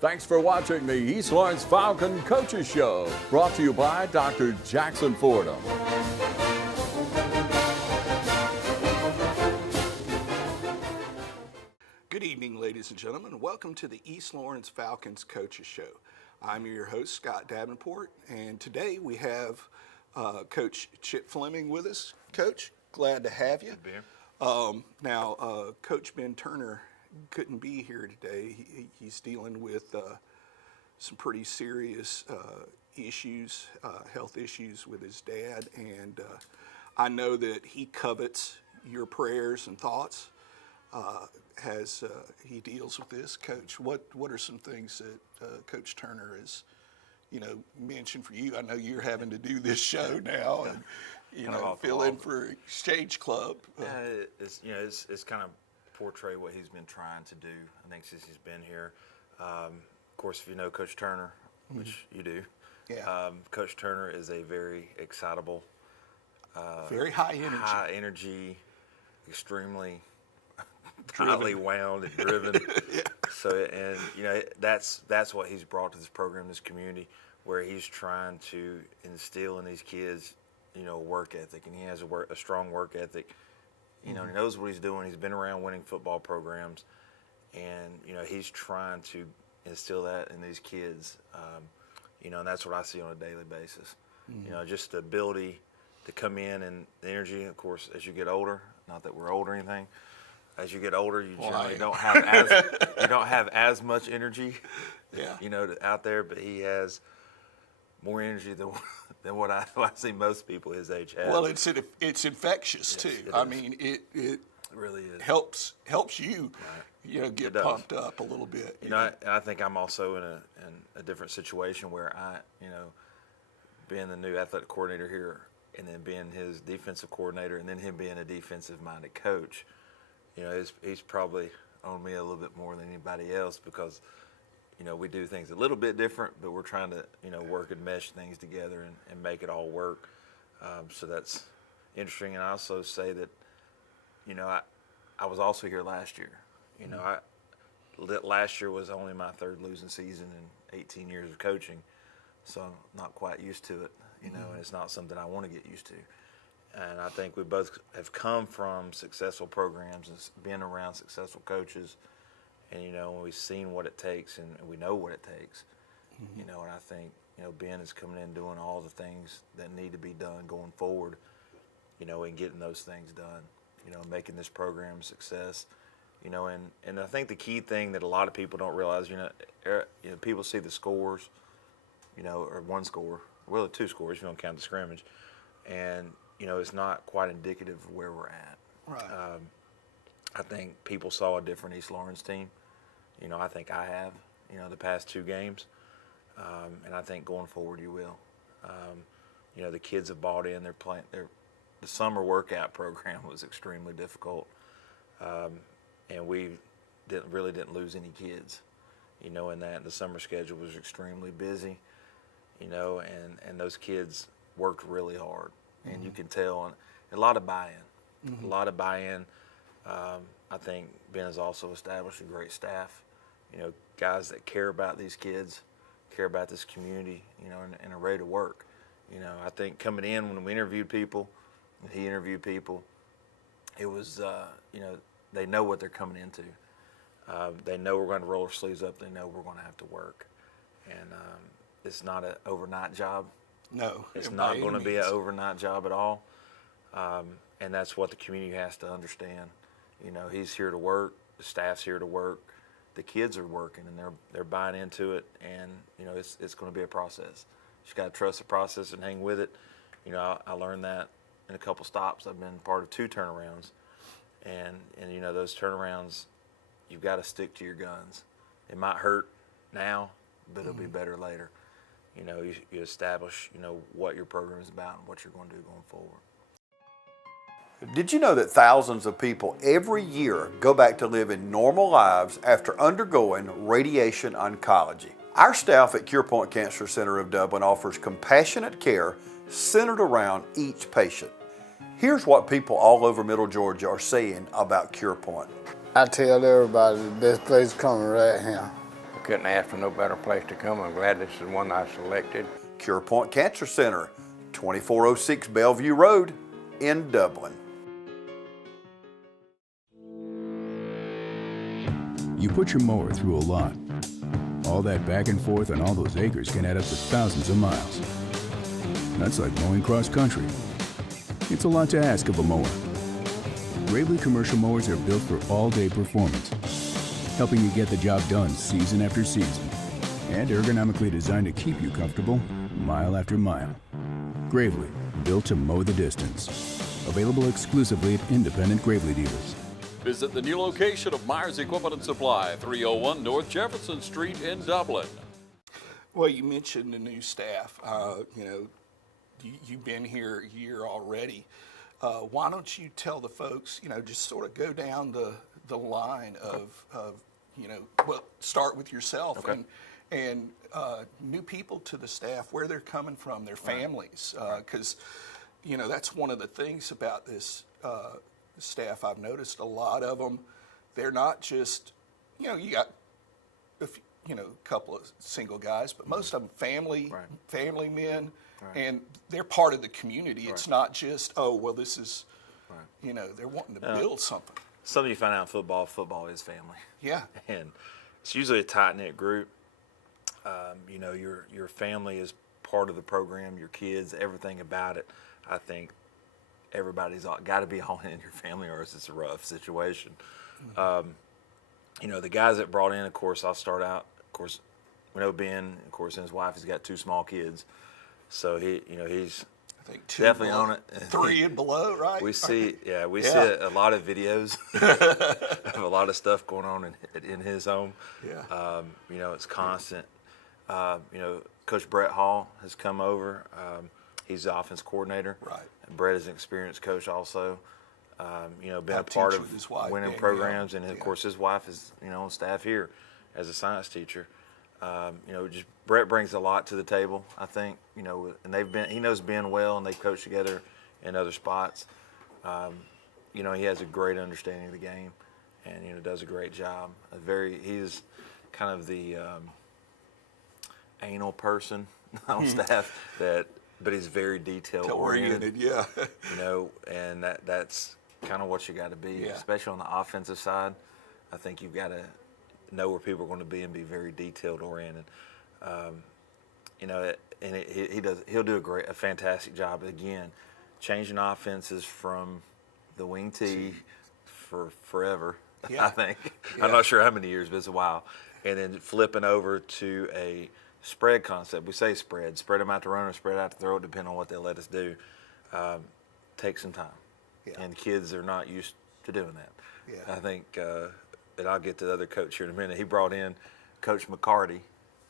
Thanks for watching the East Lawrence Falcon Coaches Show, brought to you by Dr. Jackson Fordham. Good evening, ladies and gentlemen. Welcome to the East Lawrence Falcons Coaches Show. I'm your host, Scott Davenport, and today we have Coach Chip Fleming with us. Coach, glad to have you. Good to be here. Coach Ben Turner couldn't be here today. He's dealing with some pretty serious issues, health issues with his dad, and I know that he covets your prayers and thoughts as he deals with this. Coach, what are some things that Coach Turner has, mentioned for you? I know you're having to do this show now, and fill in for Exchange Club. It's kind of portray what he's been trying to do, I think, since he's been here. Of course, if you know Coach Turner, which you do, Coach Turner is a very excitable, very high energy, extremely highly wound and driven. So, and that's what he's brought to this program, this community, where he's trying to instill in these kids, work ethic, and he has a strong work ethic. He knows what he's doing. He's been around winning football programs, and he's trying to instill that in these kids. And that's what I see on a daily basis. Just the ability to come in and the energy. Of course, as you get older, not that we're old or anything, as you get older, you generally don't have as much energy. Out there. But he has more energy than what I see most people his age have. Well, it's infectious too. I mean, it really is. helps you, get pumped up a little bit. I think I'm also in a different situation where I, being the new athletic coordinator here, and then being his defensive coordinator, and then him being a defensive-minded coach. He's probably on me a little bit more than anybody else because, we do things a little bit different, but we're trying to, work and mesh things together and make it all work. So that's interesting. And I also say that, I was also here last year. Last year was only my third losing season in 18 years of coaching, so I'm not quite used to it, and it's not something I want to get used to. And I think we both have come from successful programs and been around successful coaches. And, when we've seen what it takes and we know what it takes, and I think, Ben is coming in doing all the things that need to be done going forward, and getting those things done, making this program a success, and I think the key thing that a lot of people don't realize, people see the scores, or one score, well, two scores, if you don't count the scrimmage, and, it's not quite indicative of where we're at. Right. I think people saw a different East Lawrence team. I think I have, the past two games. And I think going forward you will. The kids have bought in. They're playing. The summer workout program was extremely difficult. And we didn't lose any kids, in that. The summer schedule was extremely busy, and those kids worked really hard. And you can tell, and a lot of buy-in. A lot of buy-in. I think Ben has also established a great staff, guys that care about these kids, care about this community, and are ready to work. I think coming in when we interviewed people, when he interviewed people, it was, they know what they're coming into. They know we're going to roll our sleeves up. They know we're going to have to work. And it's not an overnight job. No. It's not going to be an overnight job at all. And that's what the community has to understand. He's here to work. The staff's here to work. The kids are working, and they're buying into it. And it's going to be a process. You just got to trust the process and hang with it. I learned that in a couple stops. I've been part of 2 turnarounds, and those turnarounds, you've got to stick to your guns. It might hurt now, but it'll be better later. You establish what your program is about and what you're going to do going forward. Did you know that thousands of people every year go back to living normal lives after undergoing radiation oncology? Our staff at CurePoint Cancer Center of Dublin offers compassionate care centered around each patient. Here's what people all over Middle Georgia are saying about CurePoint. I tell everybody the best place is coming right here. couldn't ask for no better place to come. I'm glad this is the one I selected. CurePoint Cancer Center, 2406 Bellevue Road in Dublin. You put your mower through a lot. All that back and forth on all those acres can add up to thousands of miles. That's like mowing cross country. It's a lot to ask of a mower. Gravely commercial mowers are built for all-day performance, helping you get the job done season after season, and ergonomically designed to keep you comfortable mile after mile. Gravely, built to mow the distance. Available exclusively at independent Gravely dealers. Visit the new location of Myers Equipment and Supply, 301 North Jefferson Street in Dublin. Well, you mentioned the new staff. You've been here a year already. Why don't you tell the folks, just sort of go down the line of well, start with yourself Okay. and new people to the staff, where they're coming from, their families, because that's one of the things about this staff. I've noticed a lot of them. They're not just, you got a couple of single guys, but most of them family men, and they're part of the community. It's not just, oh, well, this is, they're wanting to build something. Something you find out in football. Football is family. Yeah. And it's usually a tight-knit group. Your family is part of the program, your kids, everything about it. I think everybody's got to be all in your family, or else it's a rough situation. The guys that brought in, of course, I'll start out. Of course, we know Ben, of course, and his wife has got 2 small kids. So he's I think 2 definitely below, on it. 3 and below, right? We see a lot of videos of a lot of stuff going on in his home. Yeah. It's constant. Coach Brett Hall has come over. He's the offense coordinator. Right. And Brett is an experienced coach also. Been a Helped part teach of with his wife, winning Danielle. programs, and of course his wife is on staff here as a science teacher. Just Brett brings a lot to the table, I think. And he knows Ben well, and they've coached together in other spots. He has a great understanding of the game, and does a great job. He's kind of the anal person on staff but he's very detail oriented. Yeah. And that's kind of what you got to be, especially on the offensive side. I think you've got to know where people are going to be and be very detailed oriented. He'll do a fantastic job again, changing offenses from the wing tee for forever. Yeah. I think Yeah. I'm not sure how many years, but it's a while, and then flipping over to a spread concept. We say spread them out to run or spread out to throw, depending on what they let us do. Takes some time, and kids are not used to doing that. Yeah. I think, and I'll get to the other coach here in a minute. He brought in Coach McCarty,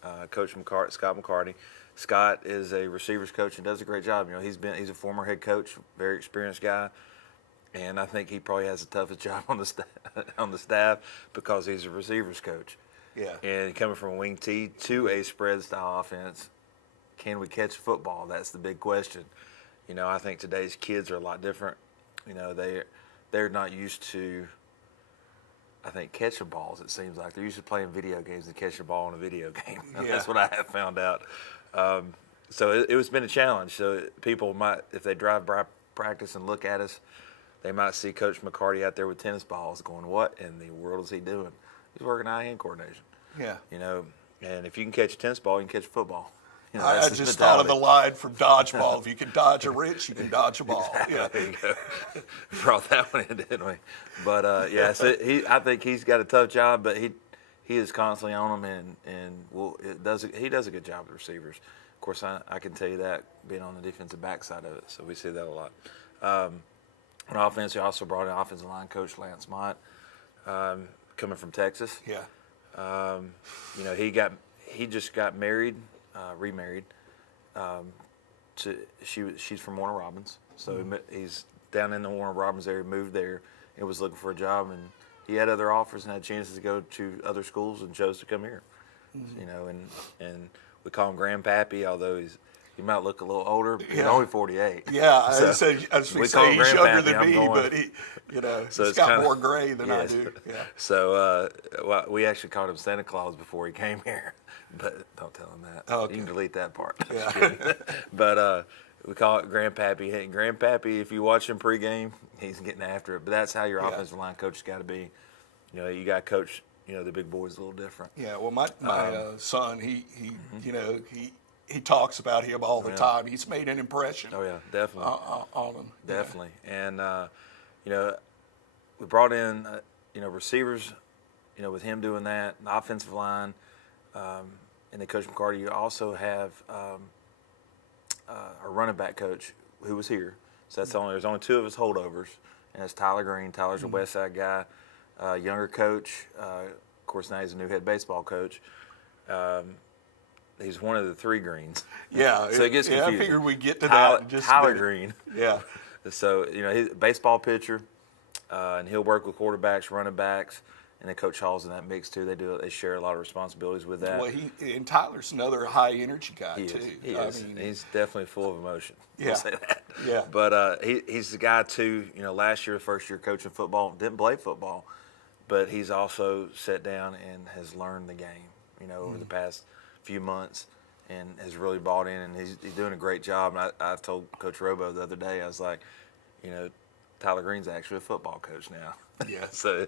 Scott McCarty. Scott is a receivers coach and does a great job. He's a former head coach, very experienced guy, and I think he probably has the toughest job on the staff because he's a receivers coach. Yeah. And coming from a wing tee to a spread style offense, can we catch football? That's the big question. I think today's kids are a lot different. They're not used to, I think, catching balls. It seems like they're used to playing video games and catching a ball in a video game. Yeah. That's what I have found out. So it's been a challenge. So people might, if they drive by practice and look at us, they might see Coach McCarty out there with tennis balls going, what in the world is he doing? He's working eye-hand coordination. Yeah. And if you can catch a tennis ball, you can catch a football. I that's just the thought of the mentality. line from dodgeball. If you can dodge a wrench, you can dodge a ball. Yeah. There you go. Brought that one in, didn't we? But I think he's got a tough job, but he is constantly on them, and he does a good job with receivers. Of course, I can tell you that being on the defensive back side of it, so we see that a lot. On offense, we also brought in offensive line coach Lance Mott, coming from Texas. Yeah. He just got married, remarried. She's from Warner Robins, so he's down in the Warner Robins area, moved there, and was looking for a job, and he had other offers and had chances to go to other schools and chose to come here. And we call him Grandpappy, although he's he might look a little older, but he's Yeah. only 48. Yeah, I So, was we going to call say him he's younger Grandpappy, than I'm me, going. but he, So he's it's got kinda- more gray than I yes. do. Yeah. So well, we actually called him Santa Claus before he came here, but don't tell him that. Okay. You can delete that part. Yeah. Just kidding. But we call it Grandpappy. Hey, Grandpappy, if you watch him pregame, he's getting after it. But that's how your Yeah. offensive line coach has got to be. You know, you got to coach. You know, the big boys a little different. Yeah, well, my son, he he talks about him all the time. He's made an impression Oh yeah, definitely. on him. Definitely. And, you know, we brought in, you know, receivers, you know, with him doing that, the offensive line, and then Coach McCarty. You also have our running back coach who was here. So there's only two of us holdovers, and that's Tyler Green. Tyler's a West Side guy, younger coach. Of course, now he's a new head baseball coach. He's one of the three Greens. Yeah, So it gets I confusing. figured we'd get to Tyler, that in just a Tyler minute. Green. Yeah, So, you know, he's a baseball pitcher, and he'll work with quarterbacks, running backs, and then Coach Hall's in that mix too. They share a lot of responsibilities with that. well, and Tyler's another high energy guy He too. is. He I is. mean, He's definitely full of emotion. Yeah. We'll say that. Yeah. But he's the guy too. You know, last year, first year coaching football, didn't play football, but he's also sat down and has learned the game. You know, over the past few months, and has really bought in, and he's doing a great job. And I told Coach Robo the other day, I was like, you know, Tyler Green's actually a football coach now. Yeah. So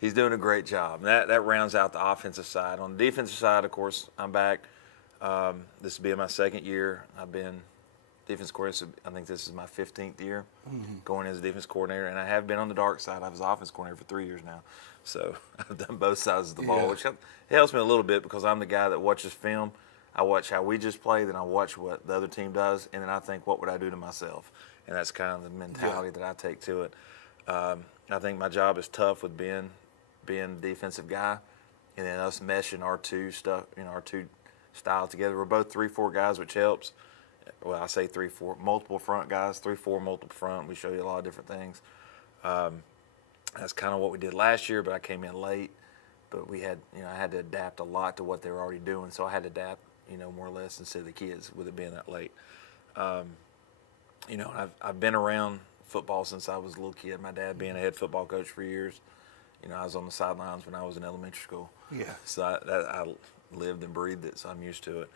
he's doing a great job. And that rounds out the offensive side. On the defensive side, of course, I'm back. This will be my second year. I've been defense coordinator. I think this is my 15th year going as a defense coordinator, and I have been on the dark side. I was offense coordinator for 3 years now. So I've done both sides of the ball, Yeah. which helps me a little bit because I'm the guy that watches film. I watch how we just play, then I watch what the other team does, and then I think, what would I do to myself? And that's kind of the mentality that I take to it. I think my job is tough with being the defensive guy, and then us meshing our two stuff, you know, our two styles together. We're both 3-4 guys, which helps. Well, I say 3-4, multiple front guys, 3-4, multiple front. We show you a lot of different things. That's kind of what we did last year, but I came in late. But we had, you know, I had to adapt a lot to what they were already doing, so I had to adapt, you know, more or less instead of the kids with it being that late. You know, I've been around football since I was a little kid. My dad being a head football coach for years. You know, I was on the sidelines when I was in elementary school. Yeah. So I lived and breathed it, so I'm used to it.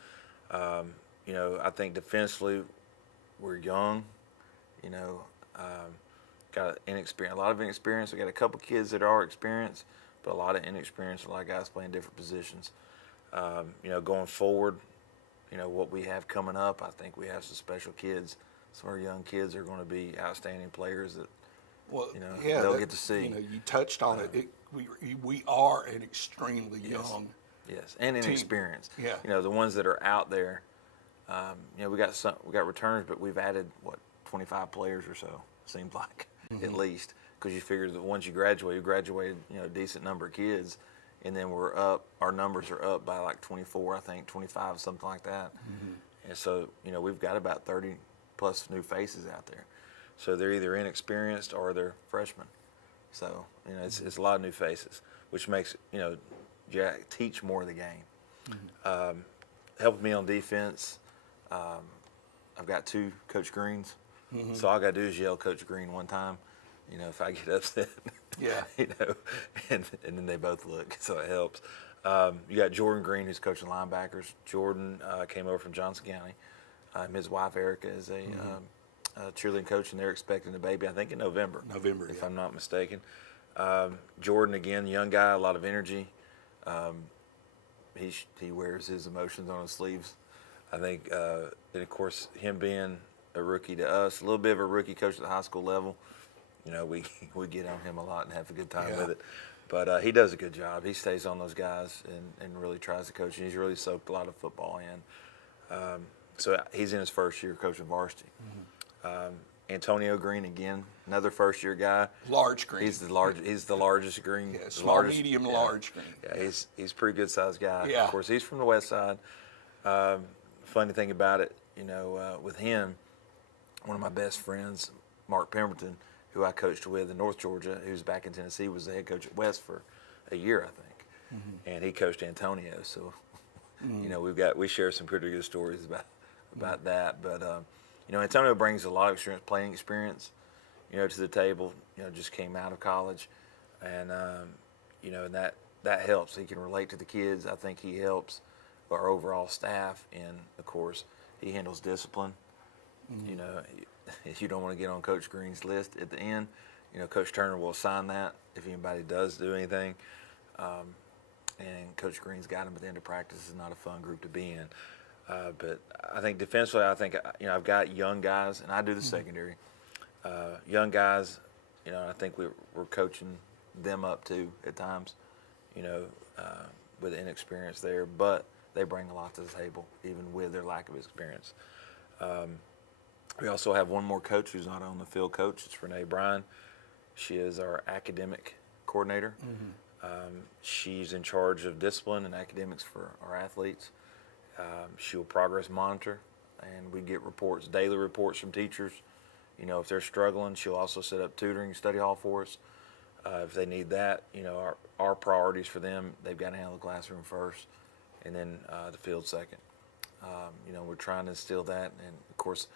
You know, I think defensively, we're young. You know, got a lot of inexperience. We got a couple kids that are experienced, but a lot of inexperience. A lot of guys playing different positions. You know, going forward, you know, what we have coming up, I think we have some special kids. Some of our young kids are going to be outstanding players that, well, you know, yeah, they'll get to see. You know, you touched on it. We are an extremely young. Yes, and inexperienced. Yeah. You know, the ones that are out there. You know, we got returns, but we've added 25 players or so. Seems like at least, because you figure that once you graduated, you know, a decent number of kids, and then we're up. Our numbers are up by like 24, I think, 25, something like that. And so, you know, we've got about 30 plus new faces out there. So they're either inexperienced or they're freshmen. So, you know, it's a lot of new faces, which makes, you know, you teach more of the game. Helped me on defense. I've got 2 Coach Greens. So all I got to do is yell Coach Green one time, you know, if I get upset. Yeah. You know, and then they both look, so it helps. You got Jordan Green, who's coaching linebackers. Jordan came over from Johnson County. His wife, Erica, is a cheerleading coach, and they're expecting a baby, I think, in November. If I'm not mistaken. Jordan, again, young guy, a lot of energy. He wears his emotions on his sleeves. I think, and of course, him being a rookie to us, a little bit of a rookie coach at the high school level, you know, we get on him a lot and have a good time with it. But he does a good job. He stays on those guys and really tries to coach. And he's really soaked a lot of football in. So he's in his first year coaching varsity. Antonio Green, again, another first-year guy. Large Green. He's the largest Green. Yeah, small, medium, yeah. large Green. Yeah, he's a pretty good-sized guy. Yeah. Of course, he's from the west side. Funny thing about it, you know, with him, one of my best friends, Mark Pemberton, who I coached with in North Georgia, who's back in Tennessee, was the head coach at West for a year, I think. And he coached Antonio. So, you know, we share some pretty good stories about that. But Antonio brings a lot of experience, playing experience, to the table. Just came out of college, and and that helps. He can relate to the kids. I think he helps our overall staff, and of course, he handles discipline. You don't want to get on Coach Green's list at the end. Coach Turner will assign that if anybody does do anything. And Coach Green's got him at the end of practice. It's not a fun group to be in. But I think defensively, I've got young guys, and I do the secondary. Young guys, I think we're coaching them up too at times, with inexperience there. But they bring a lot to the table, even with their lack of experience. We also have one more coach who's not on the field coach. It's Renee Bryan. She is our academic coordinator. She's in charge of discipline and academics for our athletes. She will progress monitor, and we get reports, daily reports from teachers. If they're struggling, she'll also set up tutoring study hall for us. If they need that, our priorities for them, they've got to handle the classroom first, and then the field second. We're trying to instill that, and of course,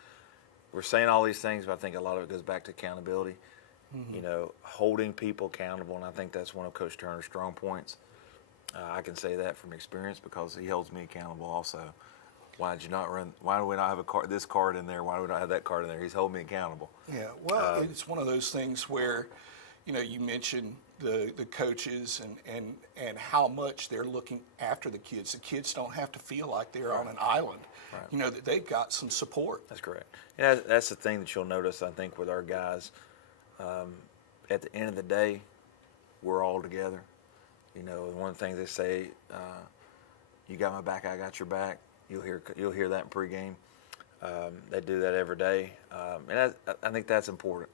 we're saying all these things, but I think a lot of it goes back to accountability. Holding people accountable, and I think that's one of Coach Turner's strong points. I can say that from experience because he holds me accountable also. Why did you not run? Why do we not have this card in there? Why do we not have that card in there? He's holding me accountable. Yeah, well, it's one of those things where, you mentioned the coaches and how much they're looking after the kids. The kids don't have to feel like they're on an island. Right. That they've got some support. That's correct. And that's the thing that you'll notice, I think, with our guys. At the end of the day, we're all together. One of the things they say, you got my back, I got your back. You'll hear that in pregame. They do that every day, and I think that's important.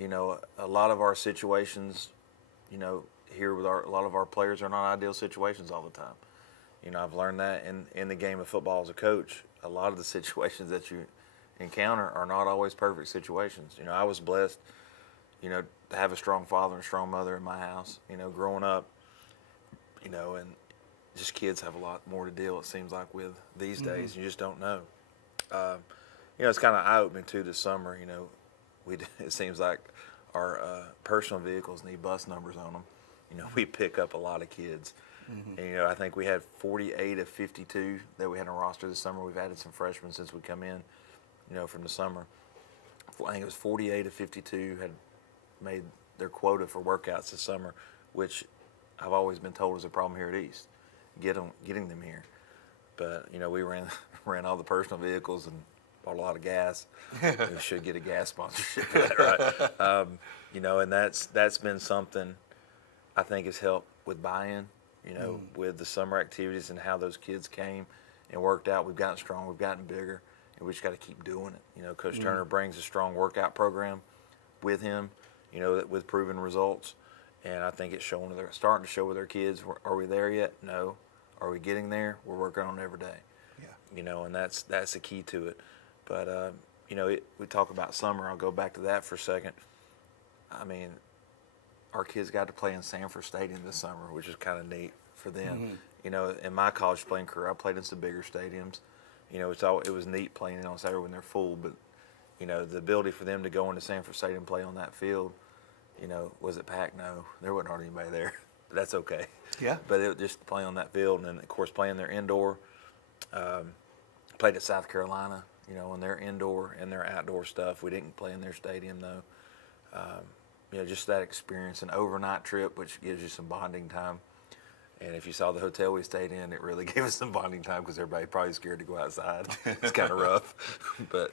A lot of our situations, here with a lot of our players are not ideal situations all the time. I've learned that in the game of football as a coach. A lot of the situations that you encounter are not always perfect situations. I was blessed, to have a strong father and a strong mother in my house, growing up, and just kids have a lot more to deal, it seems like, with these days. You just don't know. It's kind of eye-opening too this summer. It seems like our personal vehicles need bus numbers on them. We pick up a lot of kids. And, I think we had 48 of 52 that we had on roster this summer. We've added some freshmen since we come in, from the summer. I think it was 48 of 52 had made their quota for workouts this summer, which I've always been told is a problem here at East, getting them here. But we ran all the personal vehicles and bought a lot of gas. We should get a gas sponsorship for that, right? And that's been something I think has helped with buy-in. With the summer activities and how those kids came and worked out. We've gotten strong, we've gotten bigger, and we just got to keep doing it. Coach Turner brings a strong workout program with him, with proven results, and I think it's starting to show with our kids. Are we there yet? No. Are we getting there? We're working on it every day. Yeah. And that's the key to it. But we talk about summer. I'll go back to that for a second. I mean, our kids got to play in Sanford Stadium this summer, which is kind of neat for them. In my college playing career, I played in some bigger stadiums. It was neat playing on Saturday when they're full, but the ability for them to go into Sanford Stadium and play on that field, was it packed? No, there wasn't hardly anybody there. But that's okay. Yeah. But it was just playing on that field, and then of course playing their indoor. Played at South Carolina, on their indoor and their outdoor stuff. We didn't play in their stadium though. Just that experience, an overnight trip, which gives you some bonding time. And if you saw the hotel we stayed in, it really gave us some bonding time because everybody probably scared to go outside. It's kind of rough, but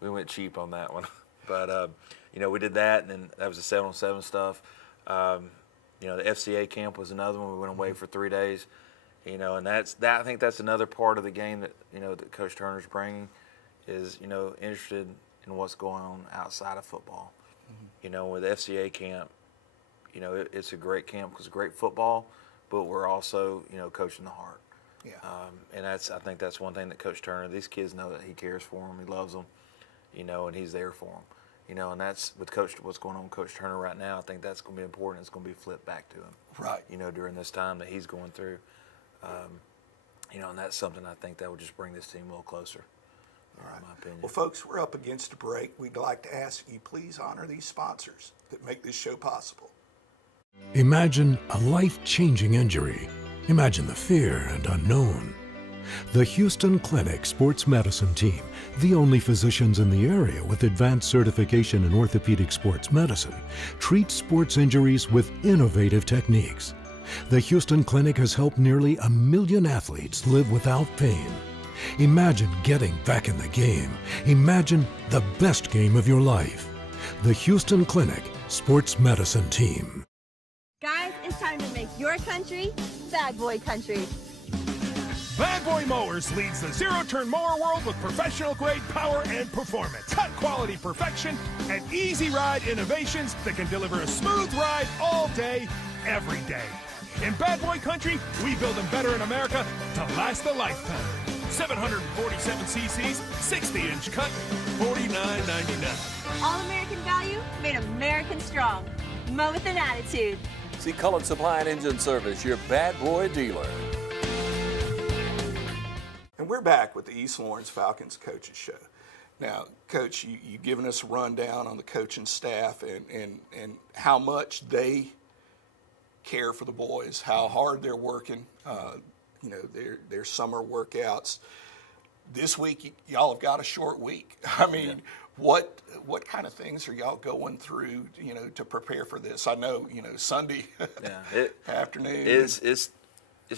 we went cheap on that one. But, we did that, and then that was the 7-on-7 stuff. The FCA camp was another one. We went away for 3 days, and I think that's another part of the game that, that Coach Turner's bringing is, interested in what's going on outside of football. With FCA camp, it's a great camp because it's great football, but we're also, coaching the heart. Yeah. And I think that's one thing that Coach Turner, these kids know that he cares for them, he loves them, and he's there for them. And that's with what's going on with Coach Turner right now. I think that's going to be important. It's going to be flipped back to him. Right. During this time that he's going through. And that's something I think that will just bring this team a little closer. All right. in my opinion. Well, folks, we're up against a break. We'd like to ask you, please honor these sponsors that make this show possible. Imagine a life-changing injury. Imagine the fear and unknown. The Houston Clinic Sports Medicine Team, the only physicians in the area with advanced certification in orthopedic sports medicine, treats sports injuries with innovative techniques. The Houston Clinic has helped nearly 1 million athletes live without pain. Imagine getting back in the game. Imagine the best game of your life. The Houston Clinic Sports Medicine Team. Guys, it's time to make your country bad boy country. Bad Boy Mowers leads the zero-turn mower world with professional-grade power and performance, cut-quality perfection, and easy-ride innovations that can deliver a smooth ride all day, every day. In Bad Boy Country, we build them better in America to last a lifetime. 747 cc's, 60-inch cut, $49.99. All-American value, made American strong. Mow with an attitude. See Cullen Supply and Engine Service, your bad boy dealer. And we're back with the East Lawrence Falcons Coaches Show. Now, Coach, you've given us a rundown on the coaching staff and how much they care for the boys, how hard they're working, their summer workouts. This week, y'all have got a short week. I mean, what kind of things are y'all going through, to prepare for this? I know, Sunday afternoon. It's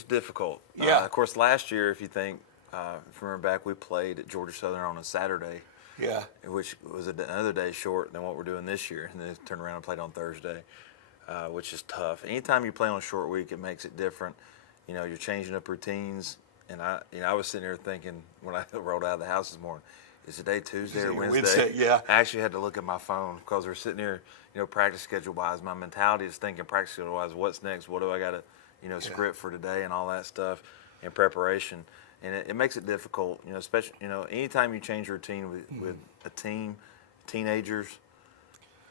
difficult. Yeah. Of course, last year, if you think, if you remember back, we played at Georgia Southern on a Saturday. Yeah. Which was another day short than what we're doing this year. And then turned around and played on Thursday, which is tough. Anytime you play on a short week, it makes it different. You're changing up routines. And I was sitting here thinking when I rolled out of the house this morning, is today Tuesday or Wednesday? Yeah. I actually had to look at my phone because we're sitting here, practice schedule-wise. My mentality is thinking practice schedule-wise, what's next? What do I got to, script for today and all that stuff in preparation. And it makes it difficult, especially, anytime you change your routine with a team, teenagers,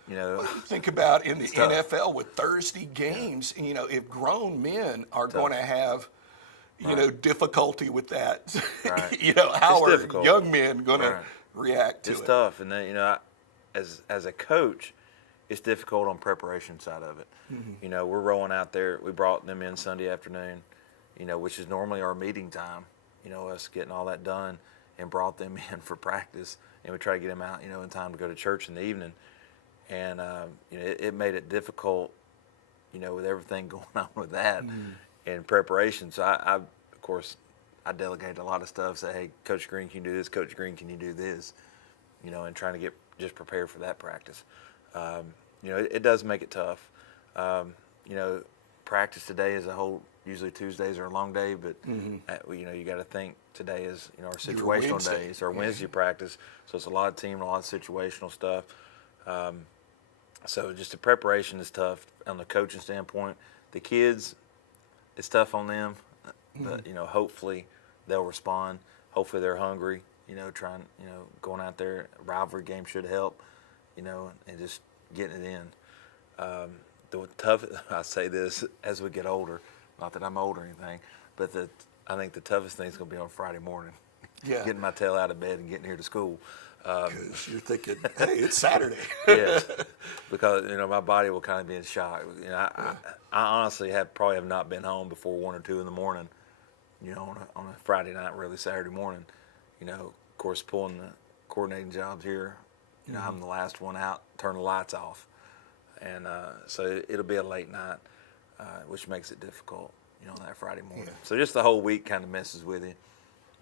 Well, you think about in the NFL with Thursday games, if grown men are going to have, difficulty with that, Right. how are difficult. young men going to Right. react to it's it? tough. And then, as a coach, it's difficult on preparation side of it. We're rolling out there. We brought them in Sunday afternoon, which is normally our meeting time. Us getting all that done, and brought them in for practice, and we try to get them out, in time to go to church in the evening. And it made it difficult, with everything going on with that and preparation. So I of course, I delegated a lot of stuff. Say, hey, Coach Green, can you do this? Coach Green, can you do this? And trying to get just prepared for that practice. It does make it tough. Practice today as a whole. Usually Tuesdays are a long day, but you got to think today is our situational days or Wednesday practice. So it's a lot of team, a lot of situational stuff. So just the preparation is tough on the coaching standpoint. The kids, it's tough on them, but hopefully they'll respond. Hopefully they're hungry. Trying going out there, rivalry game should help. And just getting it in. The tough, I say this as we get older. Not that I'm old or anything, but I think the toughest thing is going to be on Friday morning. Yeah. Getting my tail out of bed and getting here to school. Because you're thinking, hey, it's Saturday. Yes, because my body will kind of be in shock. I honestly probably have not been home before 1 or 2 in the morning. On a Friday night, really Saturday morning. Of course, pulling the coordinating jobs here. I'm the last one out. Turn the lights off, and so it'll be a late night. Which makes it difficult, on that Friday morning. Yeah. So just the whole week kind of messes with you,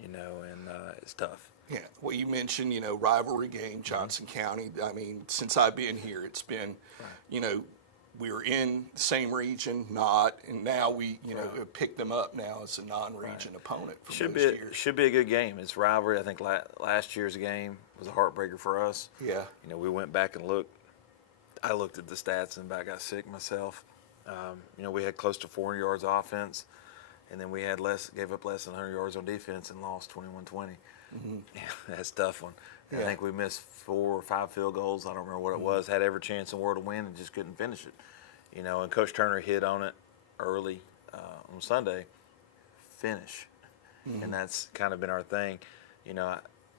and it's tough. Yeah. Well, you mentioned, rivalry game, Johnson County. I mean, since I've been here, it's been, we were in the same region, and now we, have picked them up now as a non-region opponent for most years. Should be a good game. It's rivalry. I think last year's game was a heartbreaker for us. Yeah. We went back and looked. I looked at the stats and about got sick myself. We had close to 400 yards offense, and then we had gave up less than 100 yards on defense and lost 21-20. Yeah, that's a tough one. Yeah. I think we missed 4 or 5 field goals. I don't remember what it was. Had every chance in the world to win and just couldn't finish it. And Coach Turner hit on it early on Sunday. Finish, and that's kind of been our thing.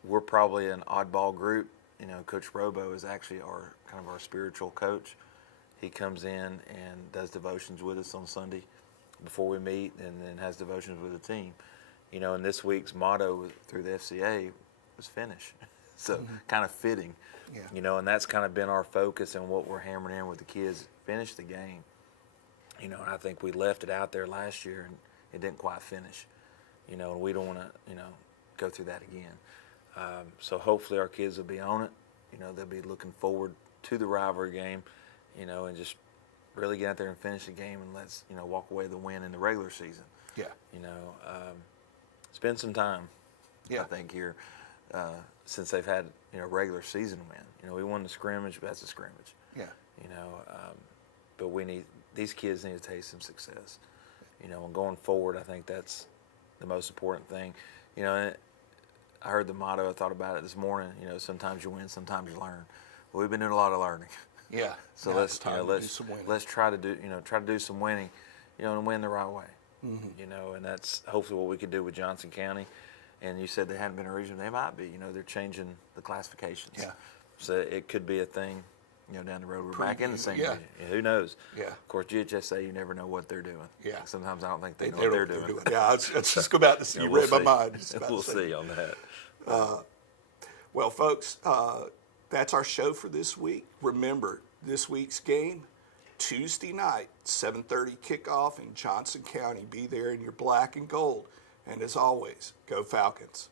we're probably an oddball group. You know, Coach Robo is actually our kind of our spiritual coach. He comes in and does devotions with us on Sunday before we meet, and then has devotions with the team. You know, and this week's motto through the FCA was finish. So kind of fitting. Yeah. You know, and that's kind of been our focus and what we're hammering in with the kids, finish the game. You know, and I think we left it out there last year and it didn't quite finish. You know, and we don't want to, you know, go through that again. So hopefully our kids will be on it. You know, they'll be looking forward to the rivalry game, you know, and just really get out there and finish the game and let's, you know, walk away with the win in the regular season. Yeah. You know, spend some time, Yeah. I think, here since they've had, you know, regular season win. You know, we won the scrimmage, but that's a scrimmage. Yeah. You know, but these kids need to taste some success. You know, and going forward, I think that's the most important thing. You know, and I heard the motto, I thought about it this morning, you know, sometimes you win, sometimes you learn. Well, we've been doing a lot of learning. Yeah. So Now let's, it's you know, time to do some winning. let's try to do some winning, you know, and win the right way. You know, and that's hopefully what we could do with Johnson County. And you said they hadn't been a region, they might be. You know, they're changing the classifications. Yeah. So it could be a thing, you know, down the road. We're back in the same Yeah. region. Yeah, who knows? Yeah. Of course, GHSA, you never know what they're doing. Yeah. Sometimes I don't think they know They what know they're what doing. Yeah, I was just about to see. Yeah, You we'll read my see. mind. Just about We'll to say. see on that. Well, folks, that's our show for this week. Remember, this week's game, Tuesday night, 7:30 kickoff in Johnson County. Be there in your black and gold. And as always, go Falcons.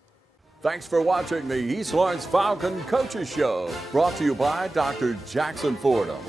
Thanks for watching the East Lawrence Falcon Coaches Show, brought to you by Dr. Jackson Fordham.